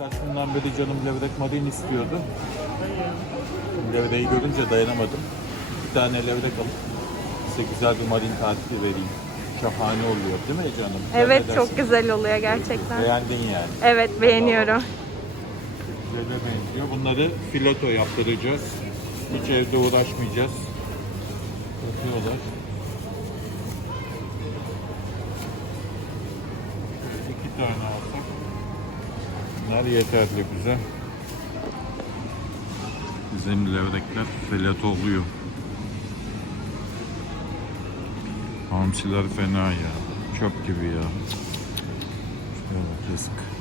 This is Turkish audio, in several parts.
günden beri canım levrek marin istiyordu. Levreyi görünce dayanamadım. Bir tane levrek alıp size güzel bir marin tarifi vereyim. Şahane oluyor değil mi canım? Sen Evet çok dersin? güzel oluyor gerçekten. Beğendin yani. Evet beğeniyorum. Güzele benziyor. Bunları fileto yaptıracağız. Hiç evde uğraşmayacağız. Yapıyorlar. Şöyle iki tane yeterli bize. Bizim levrekler fileto oluyor. Hamsiler fena ya. Çöp gibi ya. Bak, yazık.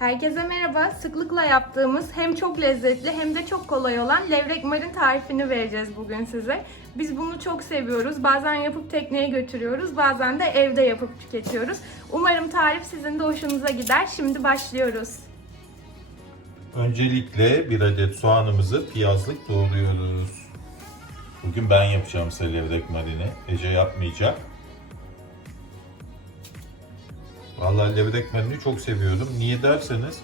Herkese merhaba. Sıklıkla yaptığımız hem çok lezzetli hem de çok kolay olan levrek marin tarifini vereceğiz bugün size. Biz bunu çok seviyoruz. Bazen yapıp tekneye götürüyoruz, bazen de evde yapıp tüketiyoruz. Umarım tarif sizin de hoşunuza gider. Şimdi başlıyoruz. Öncelikle bir adet soğanımızı piyazlık doğruyoruz. Bugün ben yapacağım size levrek marine. Ece yapmayacak. Vallahi levrek marini çok seviyorum. Niye derseniz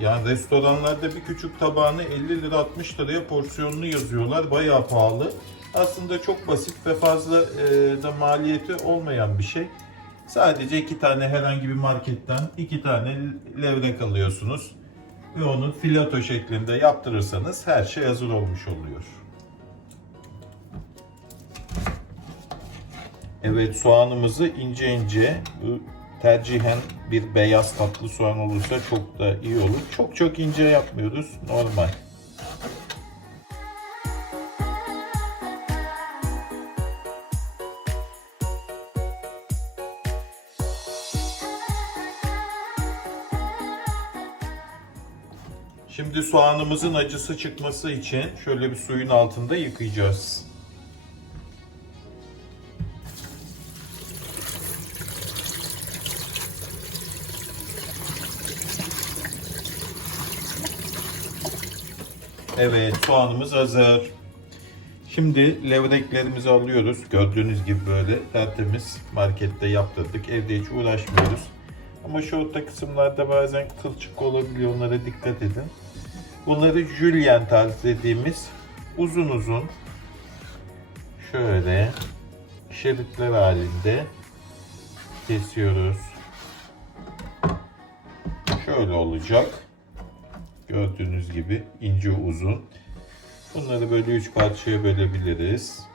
yani restoranlarda bir küçük tabağını 50 lira 60 liraya porsiyonunu yazıyorlar. Bayağı pahalı. Aslında çok basit ve fazla e, da maliyeti olmayan bir şey. Sadece iki tane herhangi bir marketten iki tane levrek alıyorsunuz ve onu filato şeklinde yaptırırsanız her şey hazır olmuş oluyor. Evet soğanımızı ince ince tercihen bir beyaz tatlı soğan olursa çok da iyi olur. Çok çok ince yapmıyoruz normal. Şimdi soğanımızın acısı çıkması için şöyle bir suyun altında yıkayacağız. Evet, soğanımız hazır. Şimdi levreklerimizi alıyoruz. Gördüğünüz gibi böyle tertemiz markette yaptırdık. Evde hiç uğraşmıyoruz. Ama şu orta kısımlarda bazen kılçık olabiliyor. Onlara dikkat edin. Bunları jülyen tarzı dediğimiz uzun uzun şöyle şeritler halinde kesiyoruz. Şöyle olacak. Gördüğünüz gibi ince uzun. Bunları böyle üç parçaya bölebiliriz.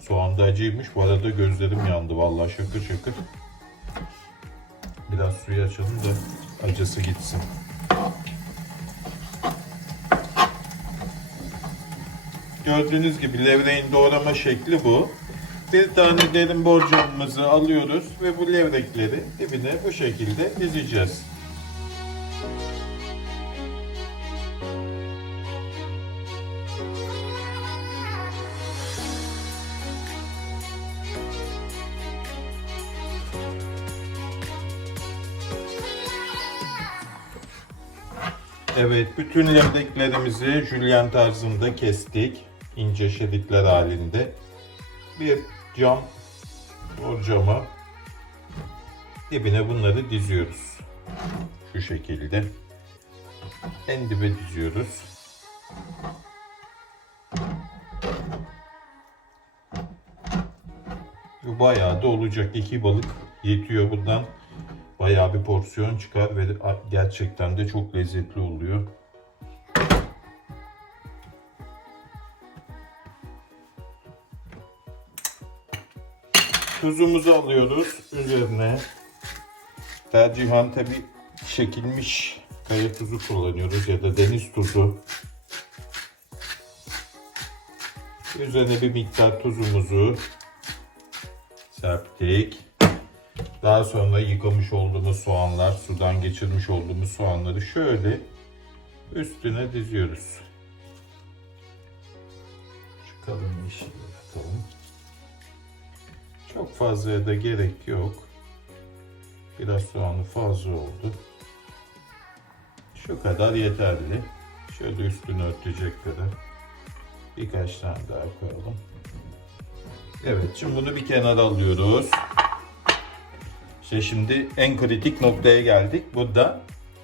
Soğan da acıymış. Bu arada gözlerim yandı. Vallahi şakır şakır. Biraz suyu açalım da acısı gitsin. Gördüğünüz gibi levreğin doğrama şekli bu. Bir tane derin borcamımızı alıyoruz ve bu levrekleri dibine bu şekilde dizeceğiz. Evet, bütün levreklerimizi jülyen tarzında kestik. ince şeritler halinde. Bir cam borcama dibine bunları diziyoruz. Şu şekilde. En dibe diziyoruz. Bu bayağı da olacak. iki balık yetiyor bundan. Bayağı bir porsiyon çıkar ve gerçekten de çok lezzetli oluyor. Tuzumuzu alıyoruz üzerine. Tercihen tabi çekilmiş kaya tuzu kullanıyoruz ya da deniz tuzu. Üzerine bir miktar tuzumuzu serptik. Daha sonra yıkamış olduğumuz soğanlar, sudan geçirmiş olduğumuz soğanları şöyle üstüne diziyoruz. Çıkalım atalım. Çok fazlaya da gerek yok. Biraz soğanı fazla oldu. Şu kadar yeterli. Şöyle üstünü örtecek kadar. Birkaç tane daha koyalım. Evet, şimdi bunu bir kenara alıyoruz. İşte şimdi en kritik noktaya geldik. Bu da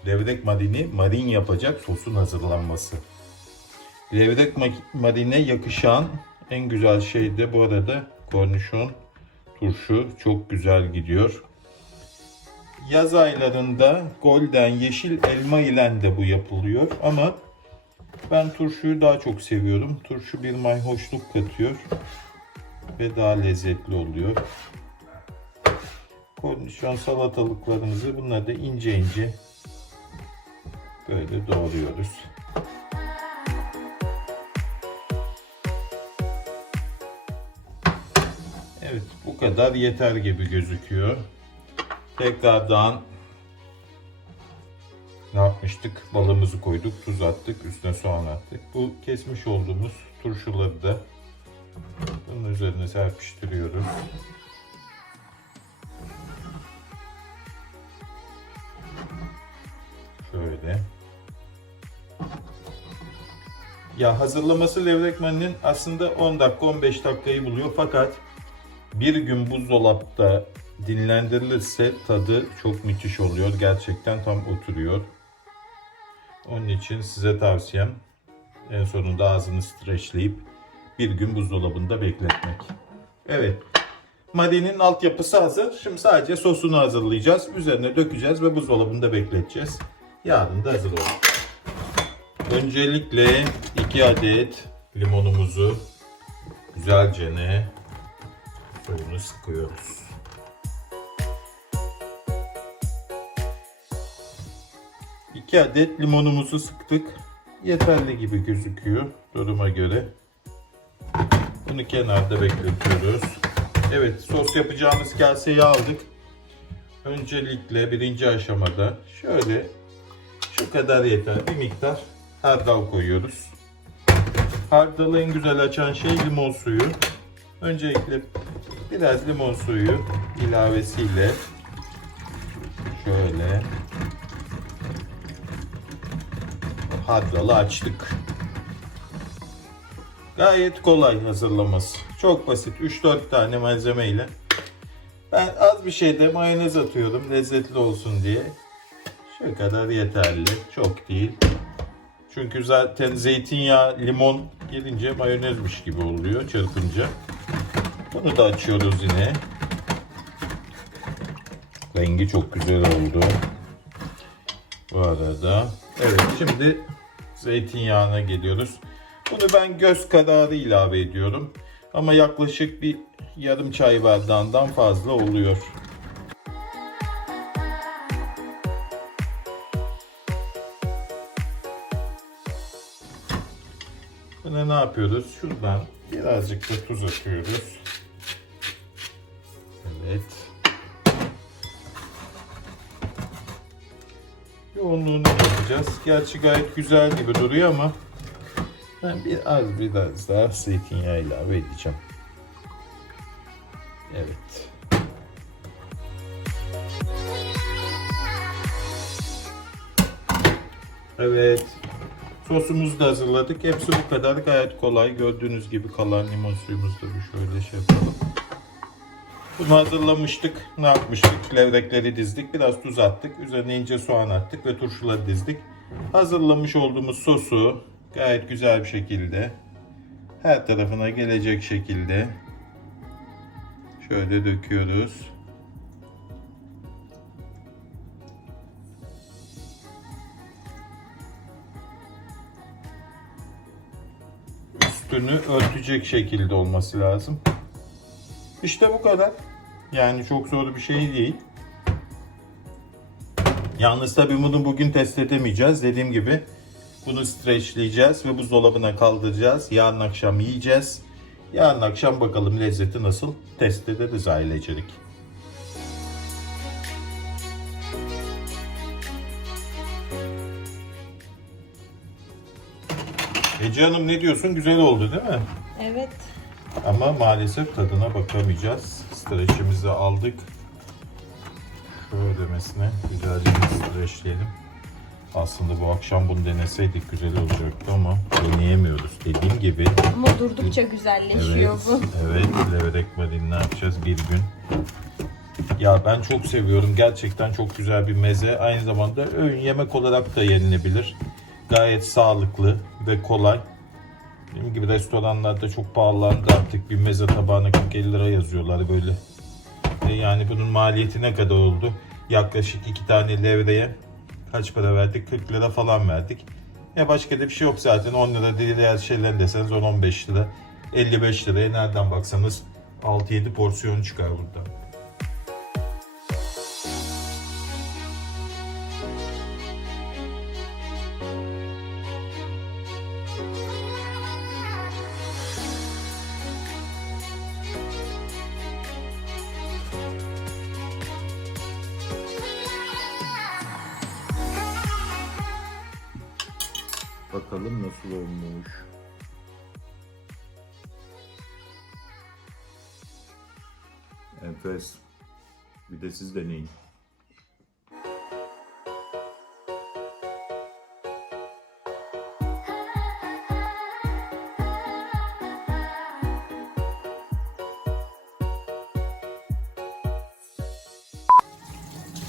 levrek marini marin yapacak sosun hazırlanması. Levrek ma- marine yakışan en güzel şey de bu arada kornişon turşu çok güzel gidiyor. Yaz aylarında golden yeşil elma ile de bu yapılıyor ama ben turşuyu daha çok seviyorum. Turşu bir mayhoşluk katıyor ve daha lezzetli oluyor. Kornişon salatalıklarımızı bunları da ince ince böyle doğruyoruz. Kadar yeter gibi gözüküyor. Tekrardan ne yapmıştık? Balımızı koyduk, tuz attık, üstüne soğan attık. Bu kesmiş olduğumuz turşuları da bunun üzerine serpiştiriyoruz. Şöyle. Ya hazırlaması levrekmenin aslında 10 dakika 15 dakikayı buluyor fakat bir gün buzdolapta dinlendirilirse tadı çok müthiş oluyor. Gerçekten tam oturuyor. Onun için size tavsiyem en sonunda ağzını streçleyip bir gün buzdolabında bekletmek. Evet. Marinin altyapısı hazır. Şimdi sadece sosunu hazırlayacağız. Üzerine dökeceğiz ve buzdolabında bekleteceğiz. Yarın da hazır olur. Öncelikle 2 adet limonumuzu güzelce ne suyunu sıkıyoruz. İki adet limonumuzu sıktık. Yeterli gibi gözüküyor duruma göre. Bunu kenarda bekletiyoruz. Evet sos yapacağımız kaseyi aldık. Öncelikle birinci aşamada şöyle şu kadar yeter bir miktar hardal koyuyoruz. Hardalı en güzel açan şey limon suyu. Öncelikle biraz limon suyu ilavesiyle şöyle hardalı açtık. Gayet kolay hazırlaması. Çok basit. 3-4 tane malzemeyle. Ben az bir şeyde mayonez atıyorum lezzetli olsun diye. Şu kadar yeterli. Çok değil. Çünkü zaten zeytinyağı, limon gelince mayonezmiş gibi oluyor çırpınca. Bunu da açıyoruz yine. Rengi çok güzel oldu. Bu arada. Evet şimdi zeytinyağına geliyoruz. Bunu ben göz kararı ilave ediyorum. Ama yaklaşık bir yarım çay bardağından fazla oluyor. Buna ne yapıyoruz? Şuradan birazcık da tuz atıyoruz. Evet. Yoğunluğunu yapacağız. Gerçi gayet güzel gibi duruyor ama ben biraz biraz daha zeytinyağı ilave edeceğim. Evet. Evet. Sosumuzu da hazırladık. Hepsi bu kadar gayet kolay. Gördüğünüz gibi kalan limon suyumuzu da bir şöyle şey yapalım. Bunu hazırlamıştık. Ne yapmıştık? Levrekleri dizdik. Biraz tuz attık. Üzerine ince soğan attık ve turşuları dizdik. Hazırlamış olduğumuz sosu gayet güzel bir şekilde her tarafına gelecek şekilde şöyle döküyoruz. Üstünü örtecek şekilde olması lazım. İşte bu kadar. Yani çok zor bir şey değil. Yalnız tabii bunu bugün test edemeyeceğiz. Dediğim gibi bunu streçleyeceğiz ve buzdolabına kaldıracağız. Yarın akşam yiyeceğiz. Yarın akşam bakalım lezzeti nasıl test ederiz ailecilik. Ece Hanım ne diyorsun? Güzel oldu değil mi? Evet. Ama maalesef tadına bakamayacağız. Streçimizi aldık. Şöyle demesine güzelce bir streçleyelim. Aslında bu akşam bunu deneseydik güzel olacaktı ama deneyemiyoruz. Dediğim gibi Ama durdukça güzelleşiyor Evet, bu. evet. Levrek madin ne yapacağız bir gün. Ya ben çok seviyorum. Gerçekten çok güzel bir meze. Aynı zamanda öğün yemek olarak da yenilebilir. Gayet sağlıklı ve kolay. Dediğim gibi restoranlarda çok pahalandı artık bir meze tabağına 40-50 lira yazıyorlar böyle. E yani bunun maliyeti ne kadar oldu? Yaklaşık iki tane levreye kaç para verdik? 40 lira falan verdik. Ya başka da bir şey yok zaten. 10 lira diğer şeyler deseniz 10-15 lira. 55 liraya nereden baksanız 6-7 porsiyon çıkar burada. Bakalım nasıl olmuş. Enfes. Bir de siz deneyin.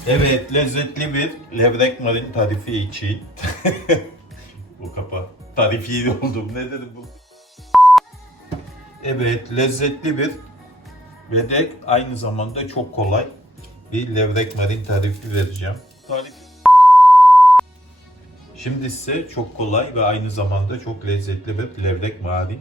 Evet, lezzetli bir levrek marin tarifi için. bu kapa. Tarifi oldum. Ne dedim bu? Evet, lezzetli bir ve aynı zamanda çok kolay bir levrek marin tarifi vereceğim. Tarif. Şimdi size çok kolay ve aynı zamanda çok lezzetli bir levrek marin